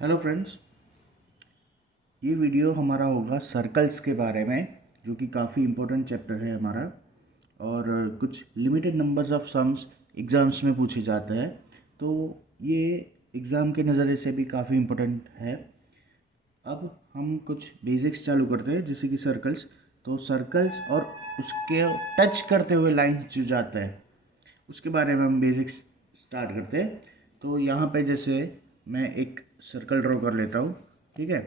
Hello friends, ये video हमारा होगा सर्कल्स के बारे में, जो कि काफ़ी इम्पोर्टेंट चैप्टर है हमारा। और कुछ limited numbers of sums exams में पूछे जाते हैं, तो ये एग्ज़ाम के नज़रिए से भी काफ़ी इम्पोर्टेंट है। अब हम कुछ बेसिक्स चालू करते हैं, जैसे कि सर्कल्स। तो सर्कल्स और उसके टच करते हुए लाइंस जो जाता है, उसके बारे में हम बेसिक्स स्टार्ट करते हैं। तो यहाँ पे जैसे मैं एक सर्कल ड्रॉ कर लेता हूँ, ठीक है।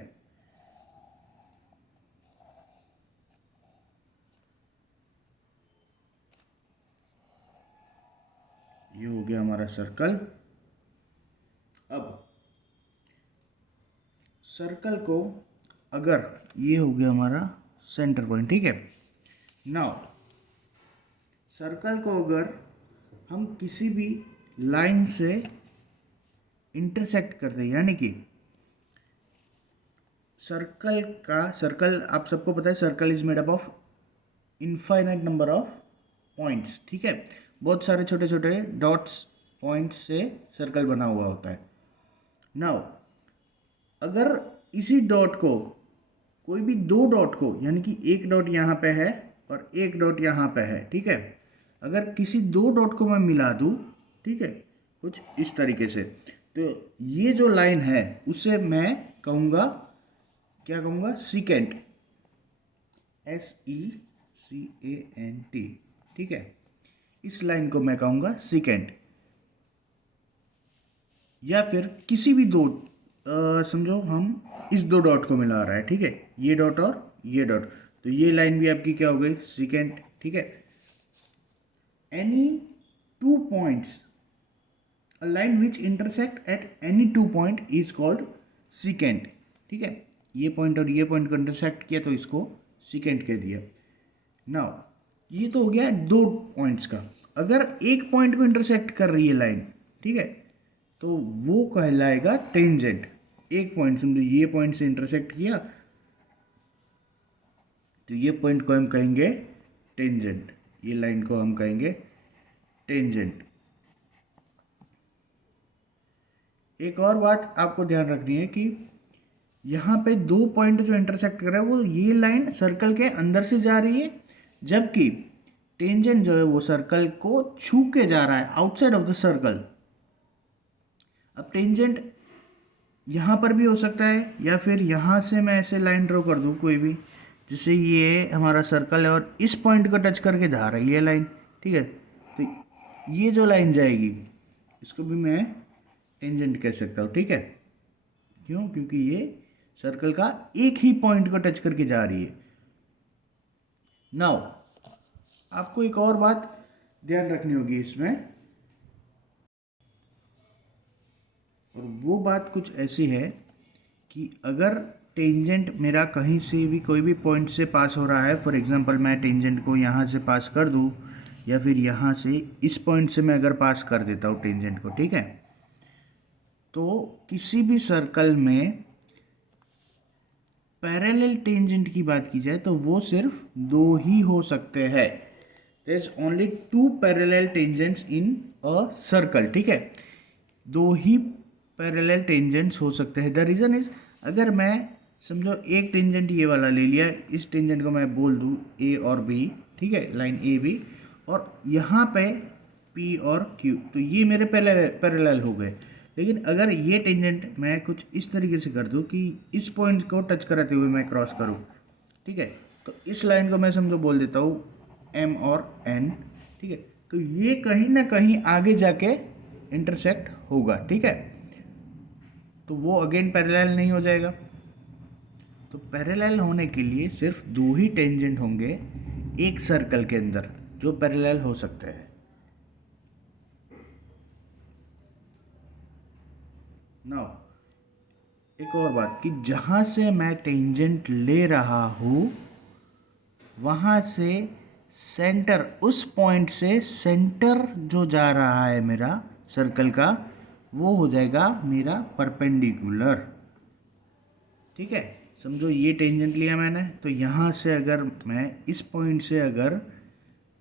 ये हो गया हमारा सर्कल। अब सर्कल को, अगर ये हो गया हमारा सेंटर पॉइंट, ठीक है। नाउ सर्कल को अगर हम किसी भी लाइन से इंटरसेक्ट करते हैं, यानी कि सर्कल आप सबको पता है, circle is made up of infinite number of points, ठीक है। बहुत सारे छोटे छोटे डॉट्स पॉइंट्स से सर्कल बना हुआ होता है। नाउ अगर इसी डॉट को, कोई भी दो डॉट को, यानी कि एक डॉट यहाँ पे है और एक डॉट यहाँ पे है, ठीक है। अगर किसी दो डॉट को मैं मिला दूँ, ठीक है, कुछ इस तरीके से, तो ये जो लाइन है उसे मैं कहूँगा, क्या कहूँगा, सीकेंट, SECANT, ठीक है। इस लाइन को मैं कहूँगा सीकेंट। या फिर किसी भी दो, समझो हम इस दो डॉट को मिला रहा है, ठीक है, ये डॉट और ये डॉट, तो ये लाइन भी आपकी क्या हो गई, सीकेंट, ठीक है। Any two points, a line which intersect at any two point is called secant, ठीक है। ये पॉइंट और ये पॉइंट को इंटरसेक्ट किया तो इसको सीकेंट कह दिया। नाउ ये तो हो गया दो पॉइंट्स का। अगर एक पॉइंट को इंटरसेक्ट कर रही है लाइन, ठीक है, तो वो कहलाएगा टेंजेंट। एक पॉइंट, समझो ये पॉइंट से इंटरसेक्ट किया, तो ये पॉइंट को हम कहेंगे टेंजेंट, ये लाइन को हम कहेंगे टेंजेंट। एक और बात आपको ध्यान रखनी है कि यहाँ पे दो पॉइंट जो इंटरसेक्ट कर रहे हैं, वो ये लाइन सर्कल के अंदर से जा रही है, जबकि टेंजेंट जो है वो सर्कल को छू के जा रहा है, आउटसाइड ऑफ द सर्कल। अब टेंजेंट यहाँ पर भी हो सकता है, या फिर यहाँ से मैं ऐसे लाइन ड्रॉ कर दूँ कोई भी, जैसे ये हमारा सर्कल है और इस पॉइंट को टच करके जा रही है लाइन, ठीक है। तो ये जो लाइन जाएगी, इसको भी मैं टेंजेंट कह सकता हूँ, ठीक है। क्यों? क्योंकि ये सर्कल का एक ही पॉइंट को टच करके जा रही है। नाउ आपको एक और बात ध्यान रखनी होगी इसमें, और वो बात कुछ ऐसी है कि अगर टेंजेंट मेरा कहीं से भी, कोई भी पॉइंट से पास हो रहा है, फॉर एग्जांपल मैं टेंजेंट को यहाँ से पास कर दूँ, या फिर यहाँ से इस पॉइंट से मैं अगर पास कर देता हूँ टेंजेंट को, ठीक है, तो किसी भी सर्कल में पैरेलल टेंजेंट की बात की जाए तो वो सिर्फ दो ही हो सकते हैं। There is only two parallel tangents in a circle, ठीक है। दो ही पैरेलल टेंजेंट्स हो सकते हैं। द रीज़न इज, अगर मैं समझो एक टेंजेंट ये वाला ले लिया, इस टेंजेंट को मैं बोल दूँ ए और बी, ठीक है, लाइन ए बी, और यहाँ पे पी और क्यू, तो ये मेरे पैरेलल हो गए। लेकिन अगर ये टेंजेंट मैं कुछ इस तरीके से कर दूँ कि इस पॉइंट को टच कराते हुए मैं क्रॉस करूँ, ठीक है, तो इस लाइन को मैं समझो बोल देता हूँ एम और एन, ठीक है, तो ये कहीं ना कहीं आगे जाके इंटरसेक्ट होगा, ठीक है। तो वो अगेन पैरेलल नहीं हो जाएगा। तो पैरेलल होने के लिए सिर्फ दो ही टेंजेंट होंगे एक सर्कल के अंदर जो पैरेलल हो सकते हैं। नाउ एक और बात कि जहाँ से मैं टेंजेंट ले रहा हूँ, वहाँ से सेंटर, उस पॉइंट से सेंटर जो जा रहा है मेरा सर्कल का, वो हो जाएगा मेरा परपेंडिकुलर, ठीक है। समझो ये टेंजेंट लिया मैंने, तो यहाँ से अगर मैं इस पॉइंट से अगर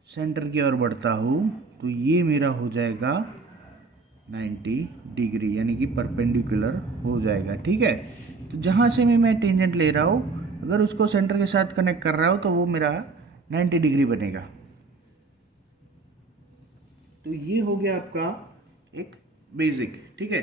सेंटर की ओर बढ़ता हूँ, तो ये मेरा हो जाएगा 90 डिग्री, यानी कि परपेंडिकुलर हो जाएगा। ठीक है, तो जहाँ से भी मैं टेंजेंट ले रहा हूँ, अगर उसको सेंटर के साथ कनेक्ट कर रहा हूँ तो वो मेरा 90 डिग्री बनेगा। तो ये हो गया आपका एक बेसिक। ठीक है,